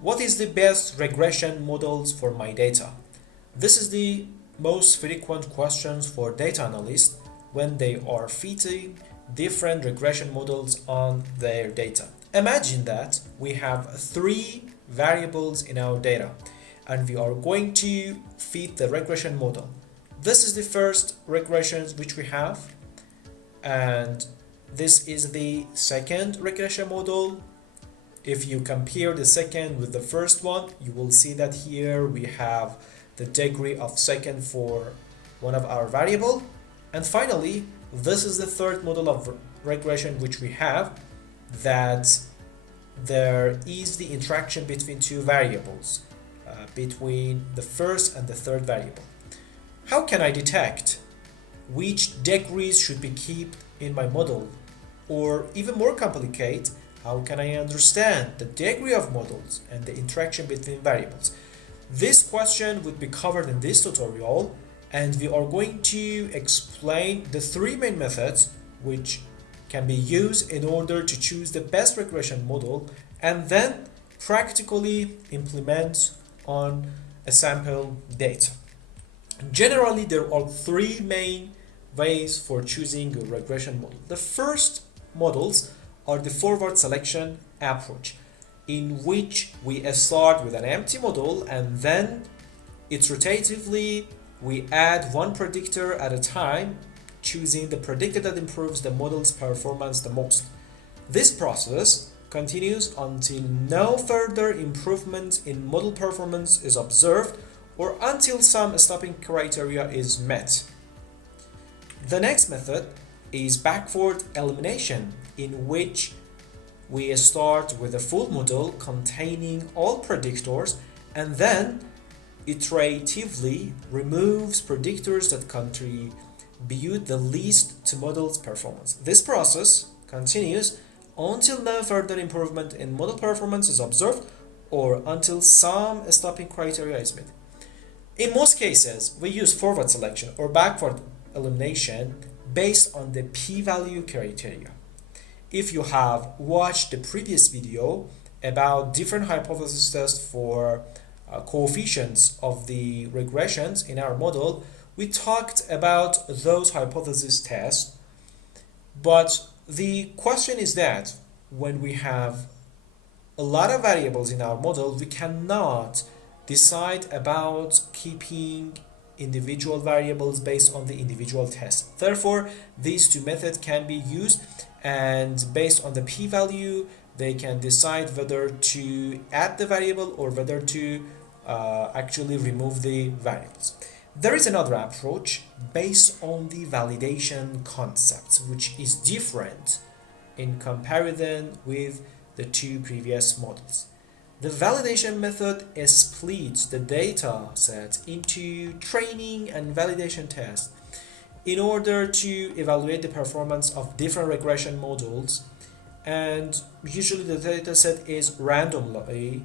What is the best regression models for my data? This is the most frequent questions for data analysts when they are fitting different regression models on their data. Imagine that we have three variables in our data and we are going to fit the regression model. This is the first regression which we have, and this is the second regression model. If you compare the second with the first one, you will see that here we have the degree of second for one of our variable. And finally, this is the third model of regression which we have, that there is the interaction between two variables, between the first and the third variable. How can I detect which degrees should be kept in my model? Or even more complicated, how can I understand the degree of models and the interaction between variables? This question would be covered in this tutorial, and we are going to explain the three main methods which can be used in order to choose the best regression model and then practically implement on a sample data. Generally, there are three main ways for choosing a regression model. The first models are the forward selection approach, in which we start with an empty model and then iteratively we add one predictor at a time, choosing the predictor that improves the model's performance the most. This process continues until no further improvement in model performance is observed or until some stopping criteria is met. The next method is backward elimination, in which we start with a full model containing all predictors and then iteratively removes predictors that contribute the least to model's performance. This process continues until no further improvement in model performance is observed or until some stopping criteria is met. In most cases, we use forward selection or backward elimination based on the p-value criteria. If you have watched the previous video about different hypothesis tests for coefficients of the regressions in our model, we talked about those hypothesis tests. But the question is that when we have a lot of variables in our model, we cannot decide about keeping individual variables based on the individual test. Therefore, these two methods can be used, and based on the p-value, they can decide whether to add the variable or whether to actually remove the variables. There is another approach based on the validation concepts, which is different in comparison with the two previous models. The validation method splits the data set into training and validation tests in order to evaluate the performance of different regression models, and usually the data set is randomly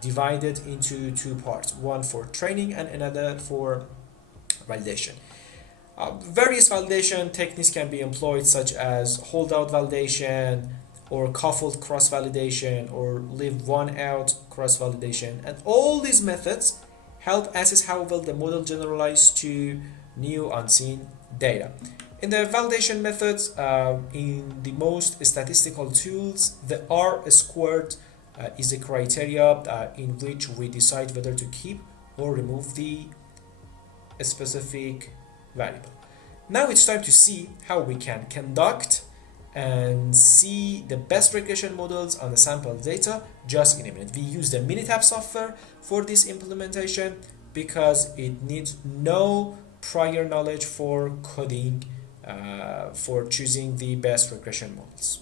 divided into two parts, one for training and another for validation. Various validation techniques can be employed, such as holdout validation or coupled cross-validation or leave one out cross-validation, and all these methods help assess how well the model generalizes to new unseen data. In the validation methods, in the most statistical tools, the R squared is a criteria in which we decide whether to keep or remove the specific variable. Now it's time to see how we can conduct and see the best regression models on the sample data just in a minute. We use the Minitab software for this implementation because it needs no prior knowledge for coding for choosing the best regression models.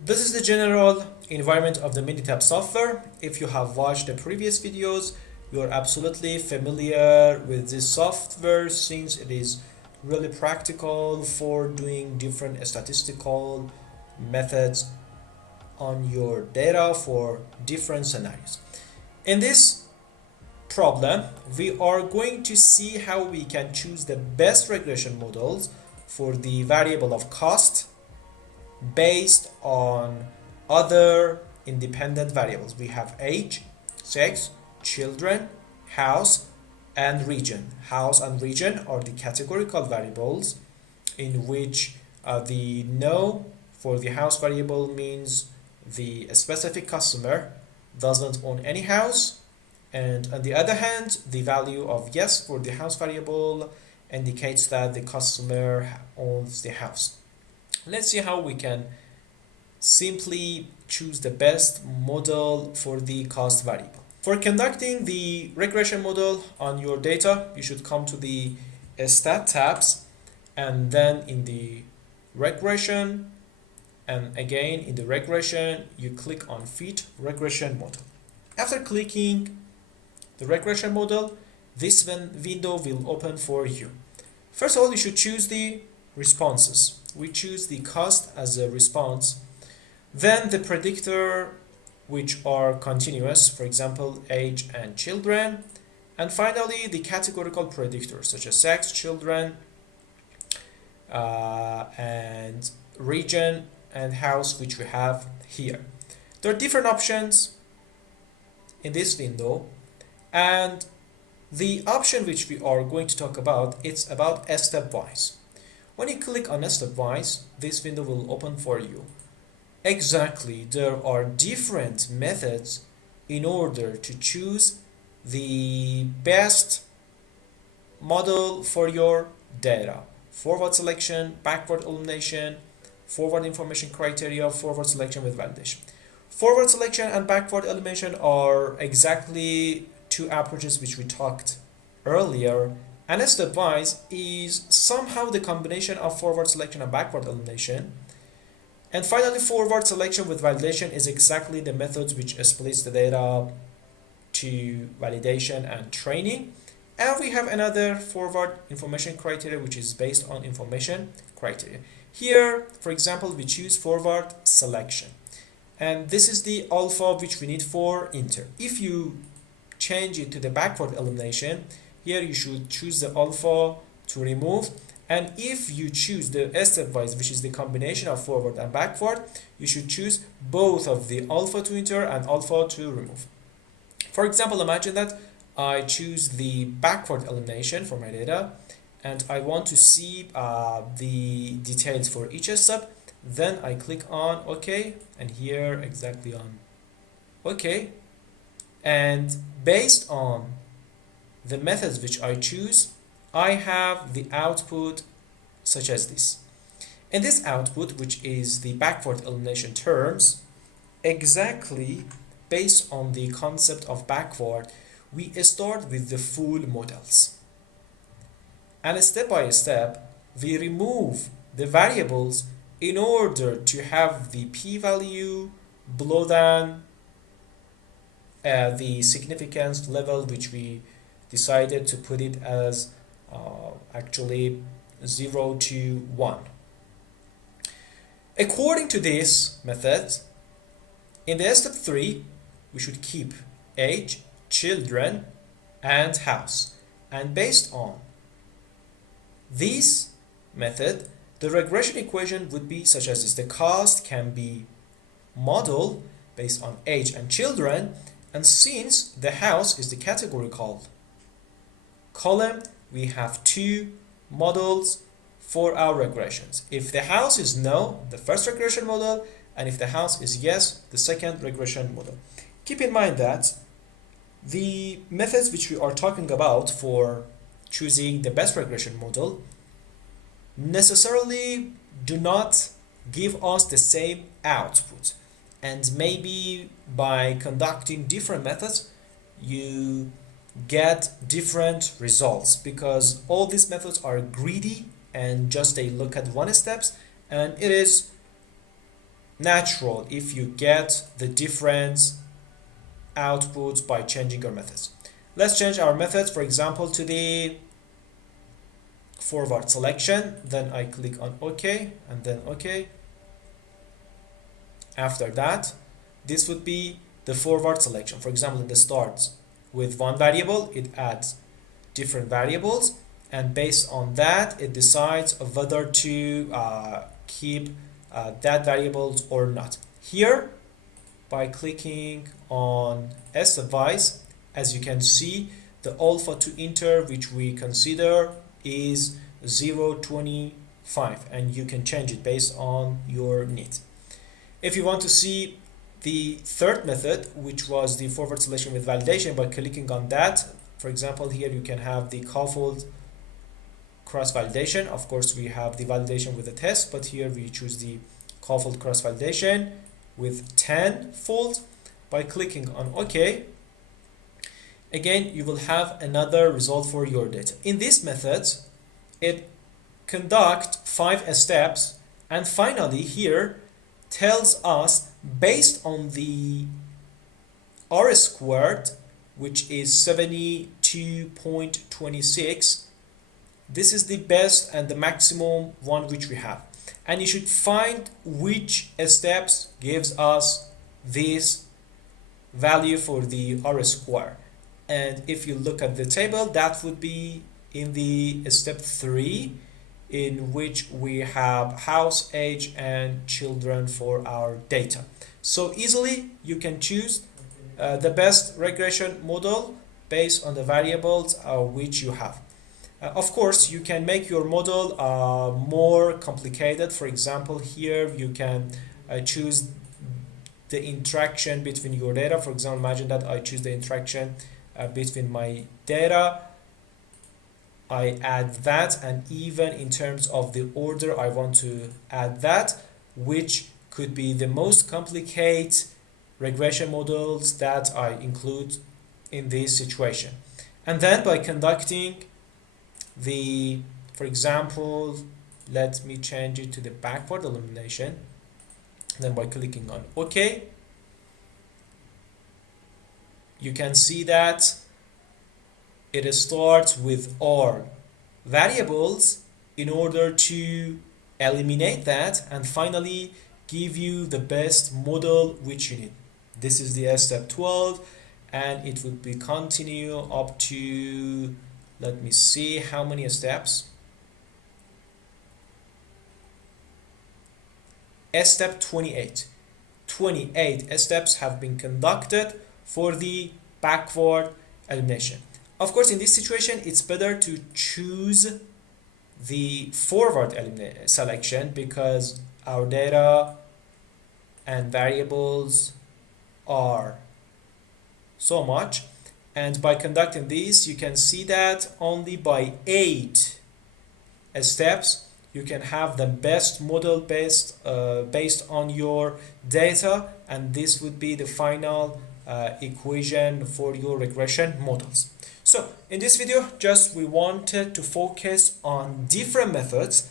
This is the general environment of the Minitab software. If you have watched the previous videos, you are absolutely familiar with this software, since it is really practical for doing different statistical methods on your data for different scenarios. In this problem, we are going to see how we can choose the best regression models for the variable of cost based on other independent variables. We have age, sex, children, house, and region. House and region are the categorical variables in which the no for the house variable means the specific customer doesn't own any house, and on the other hand, the value of yes for the house variable indicates that the customer owns the house. Let's see how we can simply choose the best model for the cost variable. For conducting the regression model on your data, you should come to the stat tabs, and then in the regression, and again in the regression, you click on fit regression model. After clicking the regression model, this window will open for you. First of all, you should choose the responses. We choose the cost as a response, then the predictor which are continuous, for example age and children, and finally the categorical predictors such as sex, children, and region and house, which we have here. There are different options in this window, and the option which we are going to talk about, it's about stepwise. When you click on stepwise, this window will open for you. Exactly, there are different methods in order to choose the best model for your data. Forward selection, backward elimination, forward information criteria, forward selection with validation. Forward selection and backward elimination are exactly two approaches which we talked earlier, and stepwise is somehow the combination of forward selection and backward elimination. And finally, forward selection with validation is exactly the methods which splits the data to validation and training. And we have another forward information criteria which is based on information criteria. Here, for example, we choose forward selection. And this is the alpha which we need for inter. If you change it to the backward elimination, here you should choose the alpha to remove. And if you choose the stepwise, which is the combination of forward and backward, you should choose both of the alpha to enter and alpha to remove. For example, imagine that I choose the backward elimination for my data, and I want to see the details for each step. Then I click on OK, and here exactly on OK. And based on the methods which I choose, I have the output such as this. And this output, which is the backward elimination terms, exactly based on the concept of backward, we start with the full models. And step by step, we remove the variables in order to have the p-value below than the significance level which we decided to put it as actually 0 to 1. According to this method, in the step 3, we should keep age, children, and house. And based on this method, the regression equation would be such as this. The cost can be modeled based on age and children, and since the house is the categorical column, we have two models for our regressions. If the house is no, the first regression model, and if the house is yes, the second regression model. Keep in mind that the methods which we are talking about for choosing the best regression model necessarily do not give us the same output, and maybe by conducting different methods you get different results, because all these methods are greedy and just they look at one steps, and it is natural if you get the different outputs by changing your methods. Let's change our methods, for example, to the forward selection. Then I click on OK and then OK. After that, this would be the forward selection. For example, in the start with one variable, it adds different variables, and based on that, it decides whether to keep that variables or not. Here, by clicking on S advice. As you can see, the alpha to enter which we consider is 0.25, and you can change it based on your need. If you want to see the third method, which was the forward selection with validation, by clicking on that, for example, here you can have the coupled cross validation. Of course, we have the validation with the test, but here we choose the coupled cross validation with 10-fold. By clicking on OK, again, you will have another result for your data. In this method, it conducts 5 steps, and finally here tells us based on the R squared, which is 72.26, this is the best and the maximum one which we have, and you should find which steps gives us this value for the R square. And if you look at the table, that would be in the step 3, in which we have house, age, and children for our data. So easily you can choose the best regression model based on the variables which you have. Of course, you can make your model more complicated. For example, here you can choose the interaction between your data. For example, imagine that I choose the interaction between my data. I add that, and even in terms of the order I want to add that, which could be the most complicated regression models that I include in this situation. And then by conducting the, for example, let me change it to the backward elimination, then by clicking on OK, you can see that it starts with R variables in order to eliminate that and finally give you the best model which you need. This is the step 12, and it will be continue up to, let me see how many steps. Step 28. 28 steps have been conducted for the backward elimination. Of course, in this situation, it's better to choose the forward selection because our data and variables are so much. And by conducting this, you can see that only by 8 steps, you can have the best model based on your data, and this would be the final equation for your regression models. So in this video, just we wanted to focus on different methods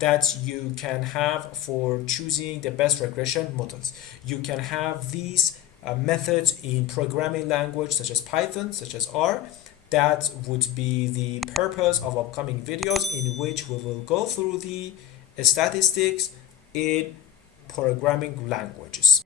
that you can have for choosing the best regression models. You can have these methods in programming language such as Python, such as R. That would be the purpose of upcoming videos, in which we will go through the statistics in programming languages.